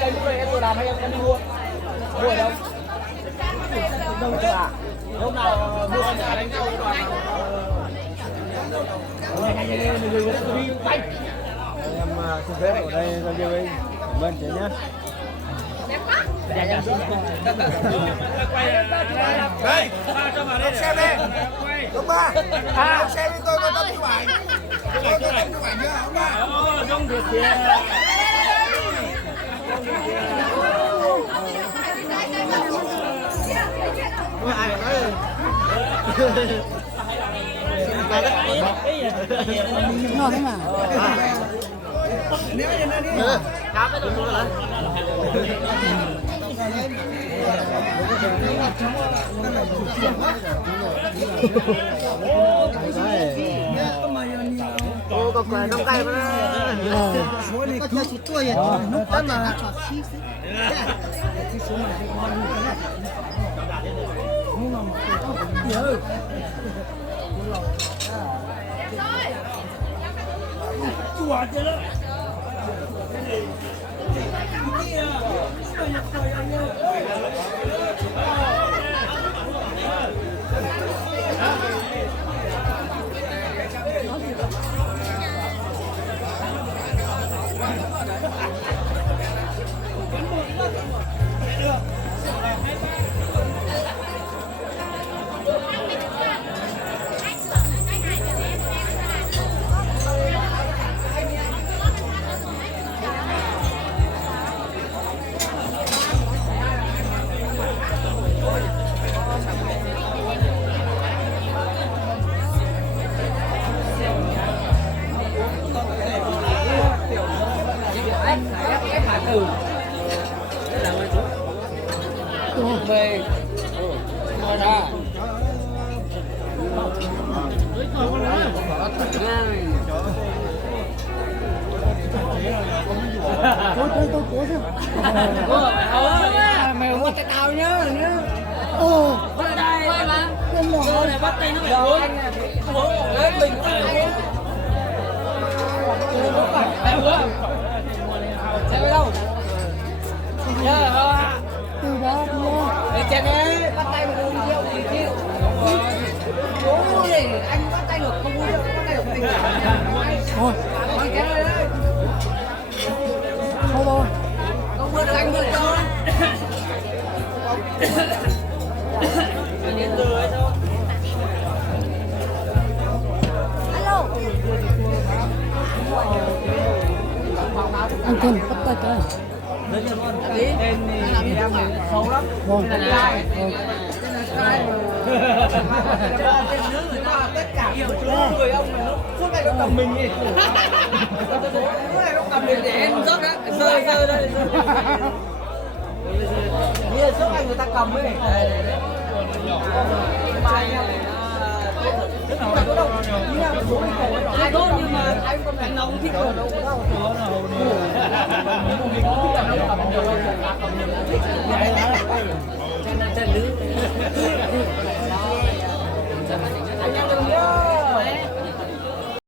Cây lúc này em vừa làm hay em đi mua? Mua ở đâu? Đâu chưa à? Lúc nào mua con trả lên cho đoàn nào? Nhanh, tôi đi tay. Em xin phép ở đây ra chơi với bên chị nhé. Đây, đọc xem đi. Đúng ba. Đọc xem đi tôi có tâm chụp ảnh. Tôi có tâm chụp ảnh chưa? Đúng ba. Không được kìa. Ngon thế mà. Ô, có quả trong cây mà. Có cho chị tôi vậy. Nó có mà. Chùa chứ đó. Về ngồi ra Tôi cố chứ. mày không bắt tay tao nhá Bắt đây mà cơ này bắt tay nó phải uống lấy bình tay em uống xem đâu nhớ từ đó để chén ấy bắt tay mà uống rượu thì chịu uống đi anh bắt tay được không uống rượu bắt tay được tình thôi mang chén đây đấy thôi không vượt được anh vượt đâu anh đến từ ấy thôi anh Tuấn bắt tay cái tên thì đang xấu lắm vâng tên là tên nữ người ta tất cả nhiều người ông nó suốt ngày nó cầm mình gì suốt ngày nó cầm mình để em rớt á rơi đây như suốt ngày người ta cầm ấy mai rất là tốt nhưng mà anh không cầm cánh nóng thích rồi đâu